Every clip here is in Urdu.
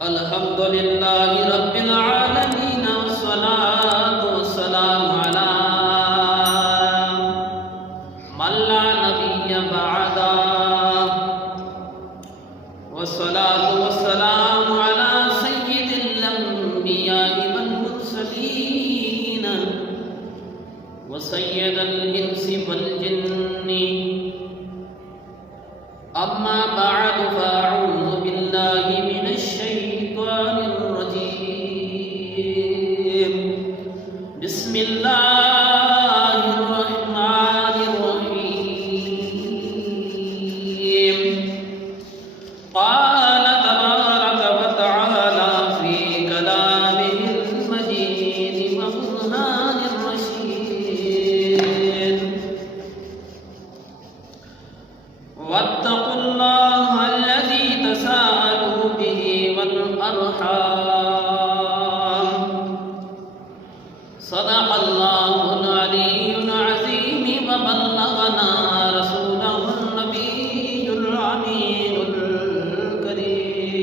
الحمد للہ رب العالمین والصلاة والسلام علی من لا نبی بعدہ والصلاة والسلام علی سید الانبیاء والمرسلین وسید الانس والجن اما بعد فاعوذ باللہ من الشیطان الرجیم بسم اللہ الرحمن الرحیم قال تبارک وتعالی فی کلامہ المجید وبرهان الرشید واتقوا اللہ الذی تساءلون به والارحام صدق اللہ العلی العظیم وبلغنا رسولہ النبی الامین الکریم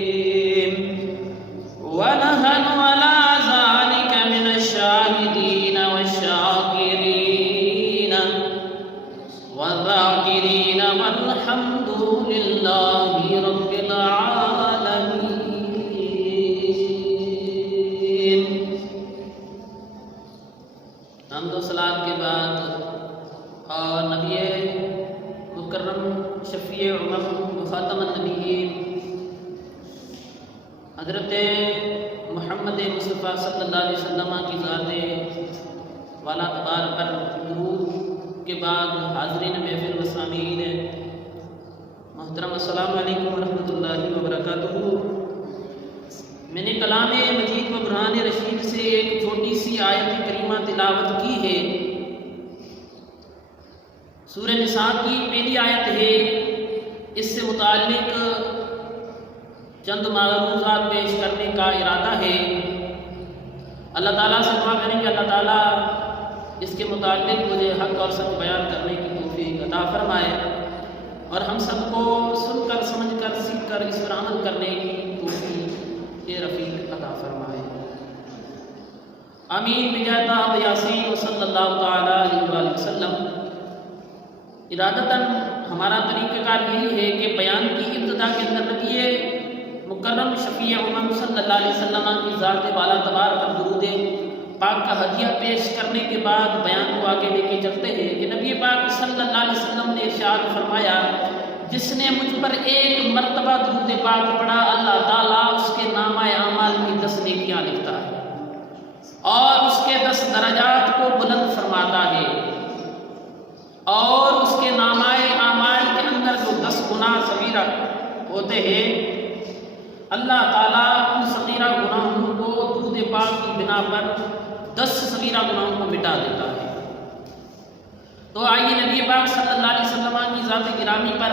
ونحن على ذلك من الشاہدین والشاکرین والذاکرین والحمد للہ رب العالمین۔ حمد و صلات کے بعد اور نبی مکرم شفیع امم خاتم النبیین حضرت محمد مصطفیٰ صلی اللہ علیہ وسلم کی ذات والا تبارک پر درود کے بعد حاضرین محفل و سامعین محترم السلام علیکم ورحمۃ اللہ وبرکاتہ۔ میں نے کلام مجید و برہان رشید سے ایک چھوٹی سی آیت کریمہ تلاوت کی ہے۔ سورہ نساء کی پہلی آیت ہے، اس سے متعلق چند معلومات پیش کرنے کا ارادہ ہے۔ اللہ تعالیٰ سے دعا کریں کہ اللہ تعالیٰ اس کے متعلق مجھے حق اور سچ بیان کرنے کی توفیق عطا فرمائے اور ہم سب کو سن کر سمجھ کر سیکھ کر اس پر عمل کرنے کی توفیق رفیق عطا فرمائے، آمین بجاہ یاسین صلی اللہ تعالی علیہ وآلہ وسلم۔ ارادتاً ہمارا طریقہ کار یہی ہے کہ بیان کی ابتدا کے اندر نبی مکرم شفیع امم صلی اللہ علیہ وسلم کی ذات والا تبارک درود پاک کا ہدیہ پیش کرنے کے بعد بیان کو آگے لے کے چلتے ہیں کہ نبی پاک صلی اللہ علیہ وسلم نے ارشاد فرمایا، جس نے مجھ پر ایک مرتبہ درود پاک پڑھا اللہ تعالیٰ اس کے نامہ اعمال کی 10 نیکیاں لکھتا ہے اور اس کے 10 درجات کو بلند فرماتا ہے، اور اس کے نامہ اعمال کے اندر جو 10 گناہ صغیرہ ہوتے ہیں اللہ تعالیٰ ان صغیرہ گناہوں کو درود پاک کی بنا پر 10 صغیرہ گناہوں کو مٹا دیتا ہے۔ تو آئیے نبی پاک صلی اللہ علیہ وسلم کی ذات گرامی پر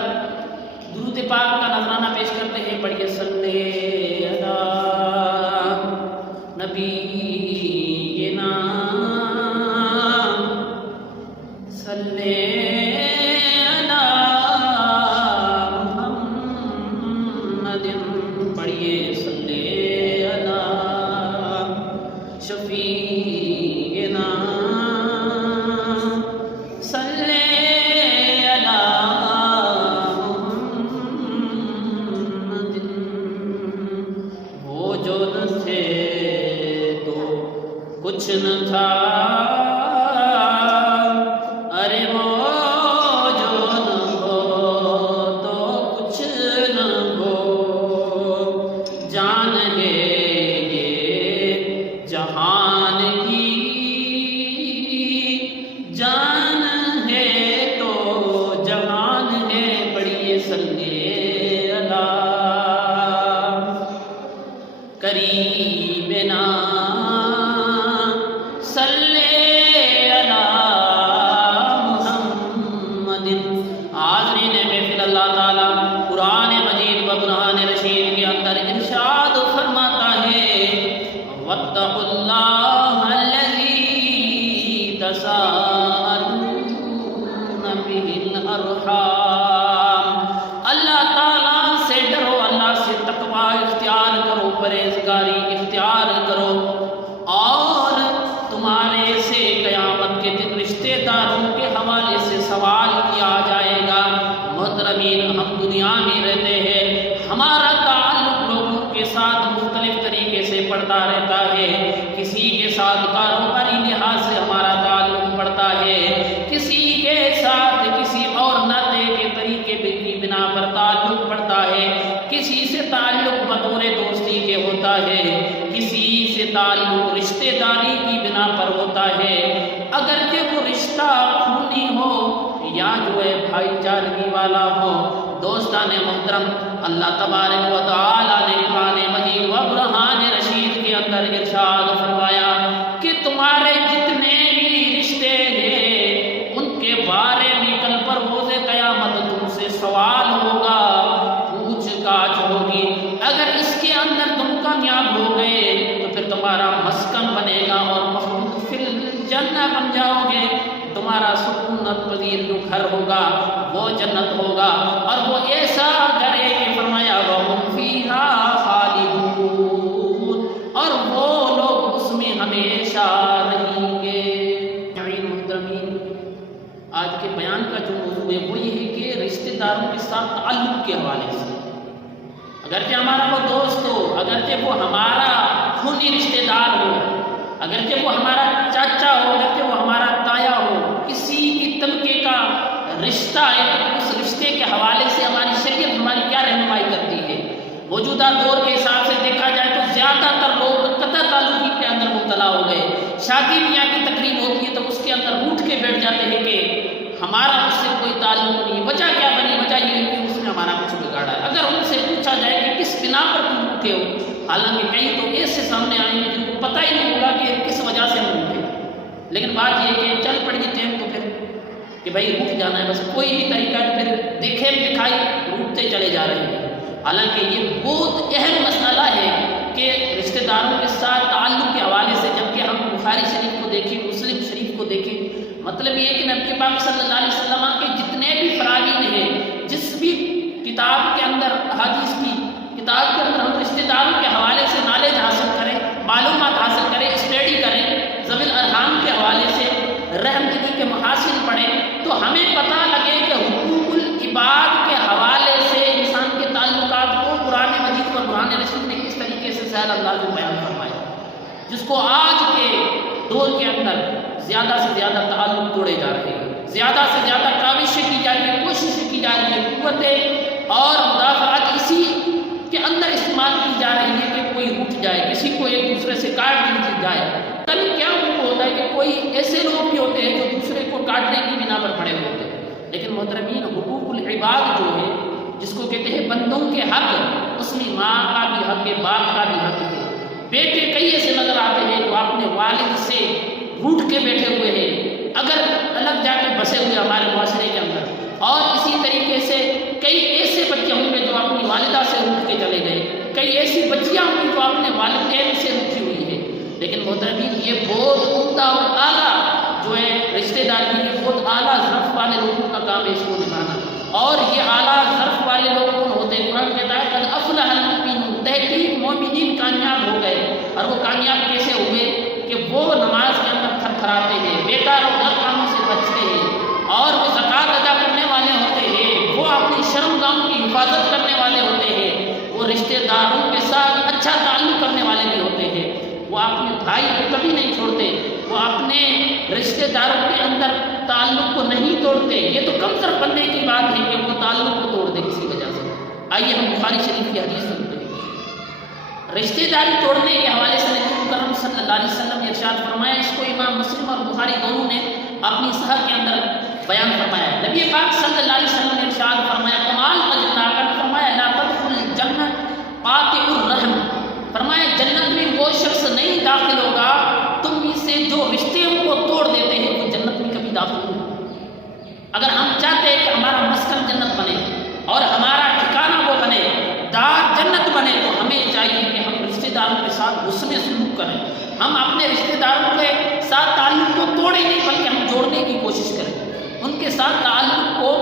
درود پاک کا نذرانہ پیش کرتے ہیں۔ پڑھیے صلی علی نبینا صلی علی محمد، پڑھیے صلی علی شفیعنا صلی علی محمد۔ وہ جو نہ تھے تو کچھ نہ تھا، ارے وہ جو نہ ہو تو کچھ نہ ہو، جان ہے یہ جہان کی، جان ہے تو جہان ہے، پڑھیے صلی علی قریبنا صلی علی محمد۔ حاضرین محفل، اللہ تعالیٰ قرآن مجید و برہان رشید کے اندر ارشاد فرماتا ہے، واتقوا اللہ الذی تساءلون بہ الارحام۔ اللہ تعالیٰ سے ڈرو، اللہ سے تقوی اختیار کرو، پرہیزگاری اختیار کرو، اور تمہارے سے قیامت کے دن رشتہ داروں کے حوالے سے سوال کیا جائے گا۔ محترمین، ہم دنیا میں رہتے ہیں، ہمارا تعلق لوگوں کے ساتھ مختلف طریقے سے پڑتا رہتا ہے۔ کسی کے ساتھ کاروباری لحاظ سے ہمارا تعلق پڑتا ہے، کسی کے ساتھ کسی اور ناطے کے طریقے کی بنا پر تعلق پڑتا ہے، کسی سے تعلق بطور دوستی کے ہوتا ہے، کسی سے تعلق رشتہ داری کی بنا پر ہوتا ہے، اگرچہ وہ رشتہ خونی ہو یا جو ہے بھائی چارگی والا ہو۔ دوستان محترم، اللہ تبارک و تعالی نے قرآن مجید و برہان رشید کے اندر ارشاد فرمایا کہ تمہارے جتنے بھی رشتے ہیں ان کے بارے میں کل پر روز قیامت تم سے سوال ہوگا، پوچھ گاچھ ہوگی۔ اگر اس کے اندر تم کامیاب ہو گئے تو پھر تمہارا مسکن بنے گا اور مخلوق فی الجنہ بن جاؤ گے۔ تمہارا سکونت پذیر جو گھر ہوگا وہ جنت ہوگا، اور وہ ایسا گھر ہے کہ فرمایا وَهُمْ فِيهَا خَالِدُونَ، اور وہ لوگ اس میں ہمیشہ رہیں گے۔ محترمین، آج کے بیان کا جو موضوع ہے وہ یہ ہے کہ رشتہ داروں کے ساتھ تعلق کے حوالے سے، اگرچہ ہمارا وہ دوست ہو، اگرچہ وہ ہمارا خونی رشتہ دار ہو، اگرچہ وہ ہمارا چاچا ہو، اگرچہ وہ ہمارا تایا ہو، کسی بھی طبقے کا رشتہ ہے، اس رشتے کے حوالے سے ہماری شریعت ہماری کیا رہنمائی کرتی ہے۔ موجودہ دور کے حساب سے دیکھا جائے تو زیادہ تر لوگ قطع تعلقی کے اندر مبتلا ہو گئے۔ شادی بیاہ کی تقریب ہوتی ہے تو اس کے اندر اٹھ کے بیٹھ جاتے ہیں کہ ہمارا اس سے کوئی تعلق نہیں ہے۔ وجہ کیا بنی؟ وجہ یہ ہے کہ اس نے ہمارا کچھ بگاڑا ہے۔ اگر ان سے پوچھا جائے کہ کس بنا پر تم اٹھے ہو، حالانکہ کئی تو ایسے سامنے آئیں گے جن کو پتہ ہی نہیں ہوگا کہ کس وجہ سے ہم اٹھے، لیکن بات یہ ہے کہ چل پڑی ٹائم تو پھر کہ بھائی اٹھ جانا ہے، بس کوئی بھی طریقہ پھر دیکھے دکھائی روٹتے چلے جا رہے ہیں۔ حالانکہ یہ بہت اہم مسئلہ ہے کہ رشتہ داروں کے ساتھ تعلق کے حوالے سے، جبکہ ہم بخاری شریف کو دیکھیں، مسلم شریف کو دیکھیں، مطلب یہ ہے کہ نبی پاک صلی اللہ علیہ وسلم کے جتنے بھی فراوین ہیں، جس بھی کتاب کے اندر، حدیث کی کتاب کے اندر ہم رشتہ داروں کے حوالے سے نالج حاصل کریں، معلومات حاصل کریں، اسٹڈی کریں، ذوی الارحام کے حوالے سے رحمدلی کے محاسن پڑھیں، تو ہمیں پتہ لگے کہ حقوق العباد کے حوالے سے انسان کے تعلقات کو قرآن مجید اور قرآن رسول نے کس طریقے سے سہل انداز میں بیان فرمایا، جس کو آج کے دور کے اندر زیادہ سے زیادہ تعلق توڑے جا رہے ہیں، زیادہ سے زیادہ کاوشیں کی جا رہی ہیں، کوششیں کی جا رہی ہیں، قوتیں اور مدافعات اسی کے اندر استعمال کی جا رہی ہے کہ کوئی اٹھ جائے، کسی کو ایک دوسرے سے کاٹ دی جائے۔ کبھی کیا ہوتا ہے کہ کوئی ایسے لوگ بھی ہوتے ہیں جو دوسرے کو کاٹنے کی بنا پر پڑے ہوتے ہیں، لیکن محترمین، حقوق العباد جو ہے، جس کو کہتے ہیں بندوں کے حق، اس میں ماں کا بھی حق ہے، باپ کا بھی حق ہے۔ بیٹے کئی ایسے نظر آتے ہیں جو اپنے والد سے روٹھ کے بیٹھے ہوئے ہیں، اگر الگ جا کے بسے ہوئے ہمارے معاشرے کے اندر، اور اسی طریقے سے کئی ایسے بچے ہوں گے جو اپنی والدہ سے روٹھ کے چلے گئے، کئی ایسی بچیاں ہوں گی جو اپنے والدین سے روٹھی ہوئی ہے۔ لیکن محترمین، یہ بہت عمدہ اور اعلیٰ جو ہے رشتہ داری ہے، بہت اعلیٰ ظرف والے لوگوں کا کام ہے اس کو نبھانا، اور یہ اعلیٰ ظرف والے لوگ کون ہوتے ہیں؟ قرآن کہتا ہے قد افلح المؤمنون، تحقیق مومنین کامیاب ہو گئے، اور وہ کامیاب کیسے ہوئے کہ وہ نماز کے اندر تھر تھراتے ہیں، بیکار اور غلط کاموں سے بچتے ہیں، اور وہ زکوٰۃ ادا کرنے والے ہوتے ہیں، وہ اپنی شرم گاہوں کی حفاظت کرنے والے ہوتے ہیں، وہ رشتہ داروں کے ساتھ اچھا تعلق کرنے والے بھی ہوتے ہیں، وہ اپنے بھائی کو کبھی نہیں چھوڑتے، وہ اپنے رشتہ داروں کے اندر تعلق کو نہیں توڑتے۔ یہ تو کمتر بننے کی بات ہے کہ وہ تعلق کو توڑ دے کسی وجہ سے۔ آئیے ہم بخاری شریف کی حدیث سنتے ہیں۔ رشتہ داری توڑنے کے حوالے سے نبی مکرم صلی اللہ علیہ وسلم نے ارشاد فرمایا، اس کو امام مسلم اور بخاری دونوں نے اپنی صحیح کے اندر بیان فرمایا۔ نبی پاک صلی اللہ علیہ وسلم نے ارشاد فرمایا، کمال اجناکن، فرمایا لا تدخل الجنہ قاطع الرحم، فرمایا جنت میں وہ شخص نہیں داخل ہوگا تم میں سے جو رشتے کو توڑ دیتے ہیں، وہ جنت میں کبھی داخل نہیں ہوگا۔ اگر ہم چاہتے ہیں کہ ہمارا مسکن جنت بنے اور ہمارا ٹھکانہ وہ بنے، دار جنت بنے، تو ہمیں چاہیے کہ ہم رشتہ داروں کے ساتھ حسن سلوک کریں، ہم اپنے رشتہ داروں کے ساتھ تعلق کو توڑیں نہیں بلکہ ہم جوڑنے کی کوشش کریں، ان کے ساتھ تعلق کو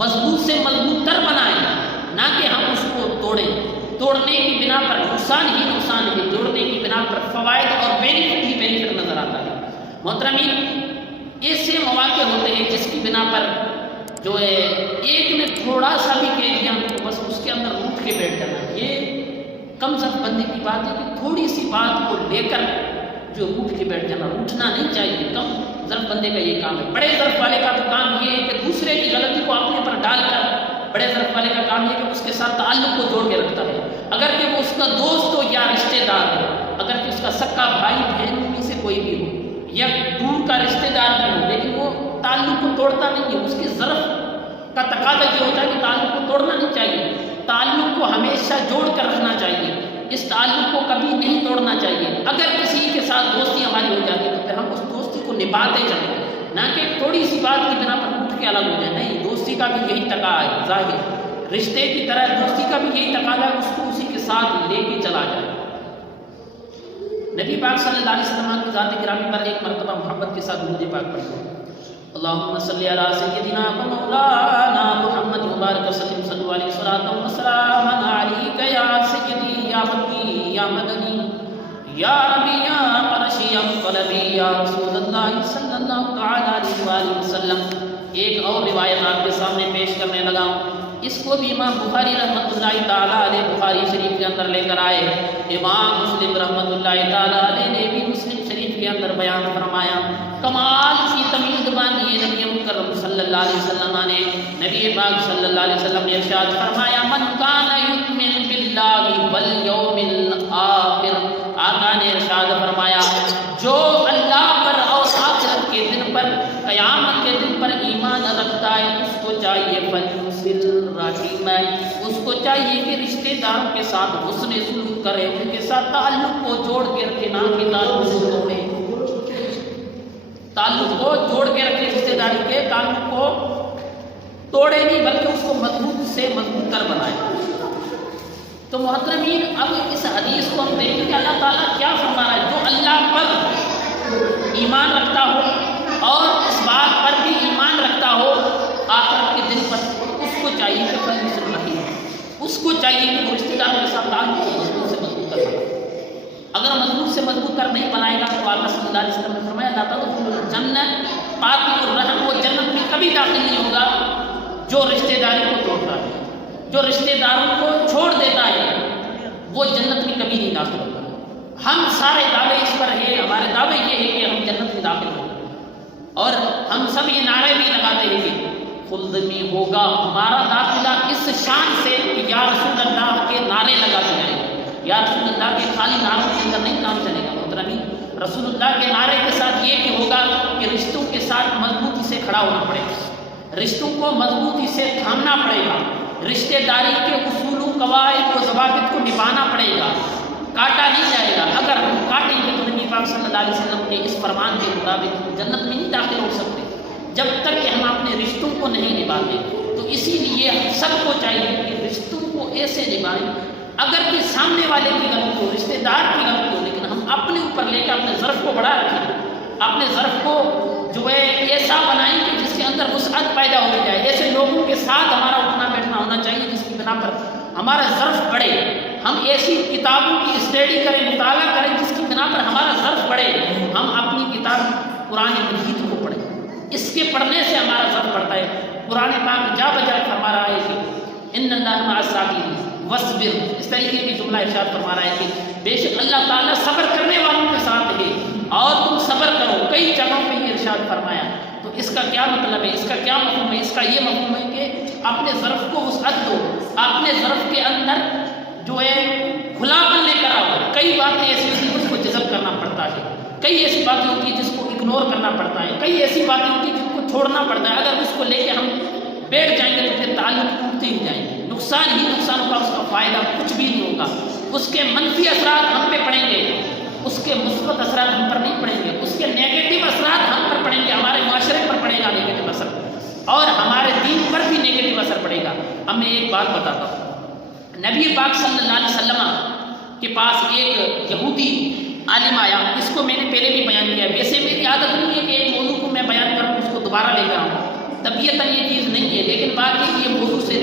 مضبوط سے مضبوط تر بنائیں، نہ کہ ہم اس کو توڑیں۔ توڑنے کی بنا پر غصہ نقصان ہی نقصان ہے، جوڑنے کی بنا پر فوائد اور بینیفٹ ہی بینیفٹ نظر آتا ہے۔ محترمین، ایسے مواقع ہوتے ہیں جس کی بنا پر جو ہے ایک نے تھوڑا سا بھی کہہ دیا تو بس اس کے اندر اٹھ کے بیٹھ جانا۔ یہ کم ظرف بندی کی بات ہے کہ تھوڑی سی بات کو لے کر جو اٹھ کے بیٹھ جانا، اٹھنا نہیں چاہیے۔ کم ظرف بندے کا یہ کام ہے۔ بڑے ظرف والے کا تو کام یہ ہے کہ دوسرے کی غلطی کو اپنے پر ڈال کر، بڑے ظرف والے کا کام یہ ہے کہ اس کے ساتھ تعلق کو جوڑ کے رکھتا ہے، اگر کہ وہ اس کا دوست ہو یا رشتہ دار ہو، اگر کہ اس کا سکا بھائی بہن میں سے کوئی بھی ہو یا دور کا رشتہ دار بھی ہو، لیکن وہ تعلق کو توڑتا نہیں ہے۔ اس کی ظرف کا تقاضا یہ ہوتا ہے کہ تعلق کو توڑنا نہیں چاہیے، تعلق کو ہمیشہ جوڑ کر رکھنا چاہیے، اس تعلق کو کبھی نہیں توڑنا چاہیے۔ اگر کسی کے ساتھ دوستی ہماری ہو جاتی ہے تو پھر ہم اس دوستی کو نبھاتے چلیں، نہ کہ تھوڑی سی بات کی بنا پر اٹھ کے الگ ہو جائے۔ نہیں، دوستی کا بھی یہی تقاضا ہے، ظاہر رشتے کی طرح دوستی کا بھی یہی تقاضا ہے، اس کو اسی کے ساتھ لے کے چلا جائے۔ نبی پاک صلی اللہ علیہ وسلم کی ذات گرامی پر ایک مرتبہ محبت کے ساتھ درود پاک پڑھیں۔ اللہم صلی علی سیدنا و مولانا محمد مبارک وسلم، صلو علیہ وسلم وسلام علیک یا سیدی یا مکی یا مدنی یا ربی یا قرشی یا طلبی یا رسول اللہ صلی اللہ تعالی علیہ وآلہ وسلم۔ ایک اور روایت آپ کے سامنے پیش کرنے لگا ہوں، اس کو بھی امام بخاری رحمۃ اللہ تعالی علیہ بخاری شریف کے اندر لے کر آئے، امام مسلم رحمۃ اللہ تعالی علیہ نے بھی مسلم شریف کے اندر بیان فرمایا۔ کمال کی تمیز باندھی نبی مکرم صلی اللہ علیہ وسلم نے، نبی پاک صلی اللہ علیہ وسلم نے ارشاد فرمایا، من کان یؤمن باللہ والیوم الآخر، آقا نے ارشاد فرمایا جو اللہ پر اور آخرت کے دن پر، قیامت کے دن پر ایمان رکھتا ہے، اس کو چاہیے فلیصل رحمہ، اس کو چاہیے کہ رشتہ داروں کے ساتھ حسن سلوک کرے، ان کے ساتھ تعلق کو جوڑ کے رکھے، نہ کہ تعلق کو توڑے، تعلق کو جوڑ کے رکھے، رشتہ داری کے تعلق کو توڑے نہیں بلکہ اس کو مضبوط سے مضبوط کر بنائے۔ تو محترمین، اب اس حدیث کو ہم دیکھیں کہ اللہ تعالیٰ کیا فرما رہا ہے، جو اللہ پر ایمان رکھتا ہو اور اس بات پر بھی ایمان رکھتا ہو آخرت کے دن پر، اس کو چاہیے کہ فلیصل رحمہ، اس کو چاہیے کہ وہ رشتہ داروں کے ساتھ تعلق کو مضبوط سے مضبوط کر بنائے۔ اگر مضبوط سے مضبوط کر نہیں بنائے گا تو آقا صلی اللہ علیہ وسلم نے فرمایا لا تدخلوا الجنہ قاطع الرحم، وہ جنت میں کبھی داخل نہیں ہوگا جو رشتہ داری کو توڑتا ہے، جو رشتہ داروں کو چھوڑ دیتا ہے، وہ جنت میں کبھی نہیں داخل ہوگا۔ ہم سارے دعوے اس پر ہیں، ہمارے دعوے یہ ہے کہ ہم جنت میں داخل ہوں گے، اور ہم سب یہ نعرے بھی لگاتے ہیں کہ خلد میں ہوگا ہمارا داخلہ اس شان سے کہ یا رسول اللہ کے نعرے لگاتے جائیں، یا رسول اللہ کے خالی نعروں کے اندر نہیں کام چلے گا محترمین۔ رسول اللہ کے نعرے کے ساتھ یہ کہ ہوگا کہ رشتوں کے ساتھ مضبوطی سے کھڑا ہونا پڑے گا، رشتوں کو مضبوطی سے تھامنا پڑے گا، رشتہ داری کے اصول و قواعد و ضوابط کو نبھانا پڑے گا، کاٹا نہیں جائے گا۔ اگر ہم کاٹیں گے تو نبی پاک صلی اللہ علیہ وسلم کے اس فرمان کے مطابق جنت میں نہیں داخل ہو سکتے جب تک کہ ہم اپنے رشتوں کو نہیں نبھاتے۔ تو اسی لیے ہم سب کو چاہیے کہ رشتوں کو ایسے نبھائیں، اگر کہ سامنے والے کی غلطی ہو، رشتہ دار کی غلطی ہو، لیکن ہم اپنے اوپر لے کے اپنے ظرف کو بڑھا رکھیں، اپنے ظرف کو جو ہے ایسا بنائیں کہ جس کے اندر وسعت پیدا ہو جائے۔ ایسے لوگوں کے ساتھ ہمارا اٹھنا بیٹھنا ہونا چاہیے جس کی بنا پر ہمارا ظرف بڑھے، ہم ایسی کتابوں کی اسٹڈی کریں، مطالعہ کریں جس کی بنا پر ہمارا ظرف بڑھے، ہم اپنی کتاب قرآن مجید کو پڑھیں، اس کے پڑھنے سے ہمارا ظرف بڑھتا ہے۔ قرآن پاک جا بجا فرما رہا ہے کہ ان اللہ مع الصابرین وصبر، اس طریقے کی جملہ ارشاد فرما رہا ہے کہ بے شک اللہ تعالیٰ صبر کرنے والوں کے ساتھ ہے اور تم صبر کرو، کئی جگہوں پہ یہ ارشاد فرمایا۔ تو اس کا کیا مطلب ہے، اس کا کیا مفہوم ہے؟ اس کا یہ مفہوم ہے کہ اپنے ظرف کو وسعت دو، اپنے ظرف کے اندر جو ہے کھلا پن لے کر آؤ۔ کئی باتیں ایسی ہوتی ہیں جس کو جذب کرنا پڑتا ہے، کئی ایسی باتیں ہوتی ہیں جس کو اگنور کرنا پڑتا ہے، کئی ایسی باتیں ہوتی ہیں جن کو چھوڑنا پڑتا ہے۔ اگر اس کو لے کے ہم بیٹھ جائیں گے تو پھر تعلق ٹوٹتے ہی جائیں گے، نقصان ہی نقصان ہوگا، اس کا فائدہ کچھ بھی نہیں ہوگا۔ اس کے منفی اثرات ہم پہ پڑیں گے، اس کے مثبت اثرات ہم پر نہیں پڑیں گے، اس کے نیگیٹو اثرات ہم پر پڑیں گے، ہمارے معاشرے پر پڑے گا نیگیٹو اثر، اور ہمارے دین پر بھی نیگیٹو اثر پڑے گا۔ اب میں ایک بات بتاتا ہوں، نبی پاک صلی اللہ علیہ وسلم کے پاس ایک یہودی عالم آیا، اس کو میں نے پہلے بھی بیان کیا، ویسے میری عادت نہیں ہے کہ ایک موضوع کو میں بیان کروں اس کو دوبارہ لے کر آؤں، طبیعتاً یہ چیز نہیں ہے، لیکن بات یہ کہ یہ موضوع سے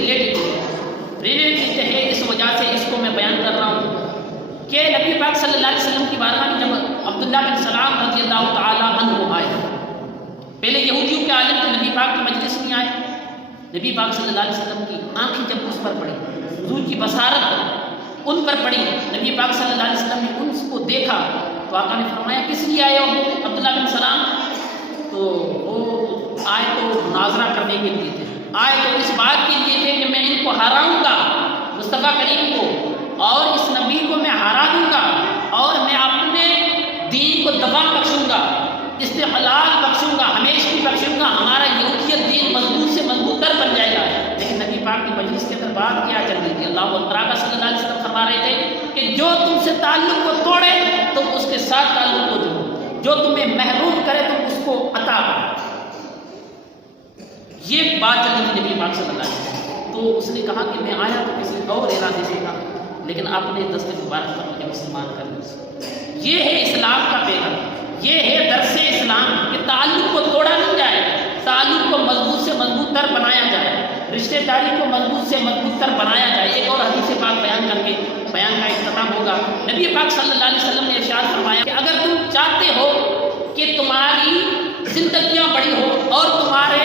ریلیٹڈ ہے، اس وجہ سے اس کو میں بیان کر رہا ہوں۔ کہ نبی پاک صلی اللہ علیہ وسلم کی بارگاہ میں جب عبداللہ بن سلام رضی اللہ تعالیٰ عنہ آئے، پہلے یہودیوں کے عالم تو نبی پاک کی مجلس میں آئے، نبی پاک صلی اللہ علیہ وسلم کی آنکھیں جب اس پر پڑی، حضور کی بصارت ان پر پڑی، نبی پاک صلی اللہ علیہ وسلم نے ان کو دیکھا تو آقا نے فرمایا کس لیے آئے ہو عبداللہ بن سلام؟ تو وہ آئے تو مناظرہ کرنے کے لیے تھے، آئے تو اس بات کے لیے تھے کہ میں ان کو ہراؤں گا، مصطفیٰ کریم کو اور اس نبی کو میں ہرا دوں گا اور میں اپنے دین کو دبا بخشوں گا، استقلال بخشوں گا، ہمیشہ بخشوں گا، ہمارا یہودیت دین مضبوط سے مضبوط تر بن جائے گا۔ لیکن نبی پاک کی مجلس کے اندر بات کیا چل رہی تھی؟ اللہ تعالیٰ صلی اللہ علیہ وسلم فرما رہے تھے کہ جو تم سے تعلق کو توڑے تم اس کے ساتھ تعلق کو جوڑو، جو تمہیں محروم کرے تم اس کو عطا کرو۔ یہ بات چل رہی تھی نبی پاک صلی اللہ علیہ وسلم۔ تو اس نے کہا کہ میں آیا تو کسی اور ارادے سے تھا، لیکن آپ نے دست مبارک پر مجھے مسلمان کر دیا۔ یہ ہے اسلام کا پیغام، یہ ہے درس اسلام کہ تعلق کو توڑا نہیں جائے، تعلق کو مضبوط سے مضبوط تر بنایا جائے، رشتہ داری کو مضبوط سے مضبوط تر بنایا جائے۔ ایک اور حدیث پاک بیان کر کے بیان کا اختتام ہوگا۔ نبی پاک صلی اللہ علیہ وسلم نے ارشاد فرمایا کہ اگر تم چاہتے ہو کہ تمہاری زندگیاں بڑی ہو اور تمہارے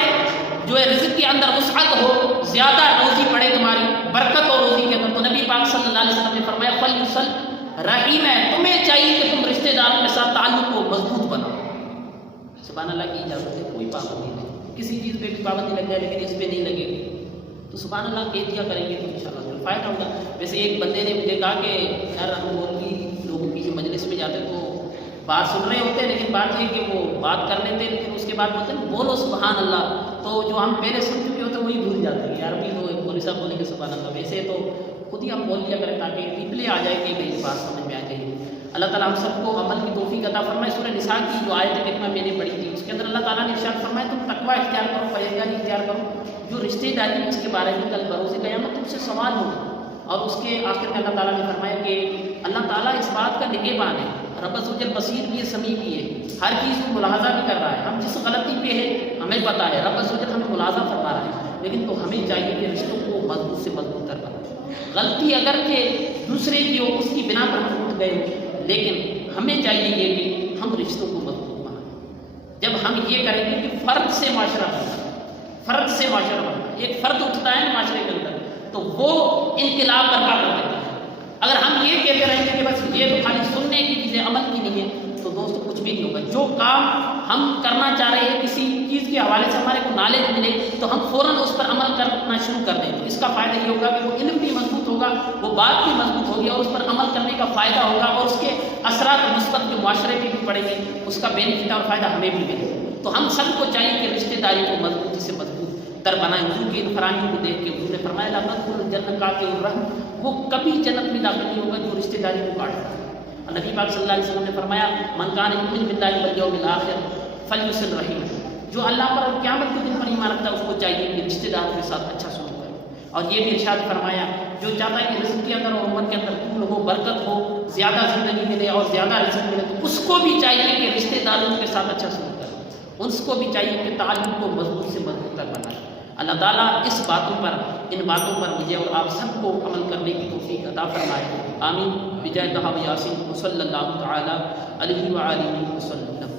جو ہے رزق کے اندر وسعت ہو، زیادہ روزی پڑے، تمہاری برکت اور روزی کے اندر، تو نبی پاک صلی اللہ علیہ وسلم نے فرمایا فلیصل رحیم ہے، تمہیں چاہیے کہ تم رشتہ داروں کے ساتھ تعلق کو مضبوط بناؤ۔ سبحان اللہ کی اجازت ہے، کوئی پابندی نہیں، کسی چیز پہ بھی پابندی لگ جائے لیکن اس پہ نہیں لگے گی تو سبحان اللہ کہہ دیا کریں گے تو انشاءاللہ فائدہ ہوگا۔ ویسے ایک بندے نے مجھے کہا کہ یار ہم مولوی لوگوں کی مجلس میں جاتے تو بات سن رہے ہوتے ہیں، لیکن بات یہ کہ وہ بات کر لیتے ہیں لیکن اس کے بعد بولتے ہیں بولو سبحان اللہ، تو جو ہم پہلے سن چکے ہوتے ہیں وہی بھول جاتے ہیں، یار بھی تو مولوی صاحب بولیں گے سبحان اللہ، ویسے تو خود ہی ہم بول دیا کریں تاکہ ریپلے آ جائے کہ بھائی بات سمجھ میں آ جائے۔ اللہ تعالیٰ ہم سب کو عمل کی توفیق عطا فرمائے۔ سورہ نساء کی جو آیت کریمہ میں نے پڑھی تھی اس کے اندر اللہ تعالیٰ نے ارشاد فرمایا تم تقویٰ اختیار کرو، پرہیزگاری اختیار کرو، جو رشتہ داری اس کے بارے میں کل بروز قیامت تم سے سوال ہوگا۔ اور اس کے آخر میں اللہ تعالیٰ نے فرمایا کہ اللہ تعالیٰ اس بات کا نگہبان ہے، رب عزوجل بصیر بھی ہے، سمیع بھی ہے، ہر چیز کو ملاحظہ بھی کر رہا ہے۔ ہم جس غلطی پہ ہے ہمیں پتہ ہے، رب عزوجل ہمیں ملاحظہ فرما رہا ہے، لیکن تو ہمیں چاہیے کہ رشتوں کو مضبوط سے مضبوط کر بنائیں۔ غلطی اگر کہ دوسرے کی ہو اس کی بنا پر ہم اٹھ گئے ہو، لیکن ہمیں چاہیے یہ کہ ہم رشتوں کو مضبوط بنائیں۔ جب ہم یہ کریں گے کہ فرد سے معاشرہ بنتا ہے، فرد سے معاشرہ بنتا ہے، ایک فرد اٹھتا ہے معاشرے کے اندر تو وہ انقلاب برپا کر دیتا ہے۔ اگر ہم یہ کہتے رہیں گے کہ بس یہ تو خالی سننے کی چیزیں عمل کی نہیں ہے تو دوستو کچھ بھی نہیں ہوگا۔ جو کام ہم کرنا چاہ رہے ہیں کسی چیز کے حوالے سے ہمارے کو نالج ملے تو ہم فوراً اس پر عمل کرنا شروع کر دیں تو اس کا فائدہ یہ ہوگا کہ وہ علم بھی مضبوط ہوگا، وہ بات بھی مضبوط ہوگی اور اس پر عمل کرنے کا فائدہ ہوگا اور اس کے اثرات مثبت جو معاشرے پہ بھی پڑیں گے اس کا بینیفٹ اور فائدہ ہمیں بھی ملے۔ تو ہم سب کو چاہیے کہ رشتہ داری کو مضبوطی سے مضبوط تر بنائیں۔ حضور کی ان فرامین کو دیکھ کے حضور نے فرمایا لا تدخلوا الجنۃ قاطع الرحم، وہ کبھی جنت میں داخل نہیں ہوگا جو رشتہ داری کو کاٹتا ہے۔ نبی پاک صلی اللہ علیہ وسلم نے فرمایا من کان یؤمن باللہ والیوم الآخر فلیصل رحمہ، جو اللہ پر اور قیامت کے دن پر ایمان رکھتا ہے اس کو چاہیے کہ رشتہ داروں کے ساتھ اچھا سلوک کرے۔ اور یہ بھی ارشاد فرمایا جو چاہتا ہے کہ رزق کے اندر اور عمر کے اندر طول ہو، برکت ہو، زیادہ زندگی ملے اور زیادہ رزق ملے تو اس کو بھی چاہیے کہ رشتہ داروں کے ساتھ اچھا سلوک کرے، اس کو بھی چاہیے کہ تعلق کو مضبوط سے مضبوط تر بنائے۔ اللہ تعالیٰ اس باتوں پر، ان باتوں پر مجھے اور آپ سب کو عمل کرنے کی توفیق عطا فرمائے، آمین۔ بجائے طہ یاسین صلی اللہ تعالیٰ علیہ وآلہ وسلم۔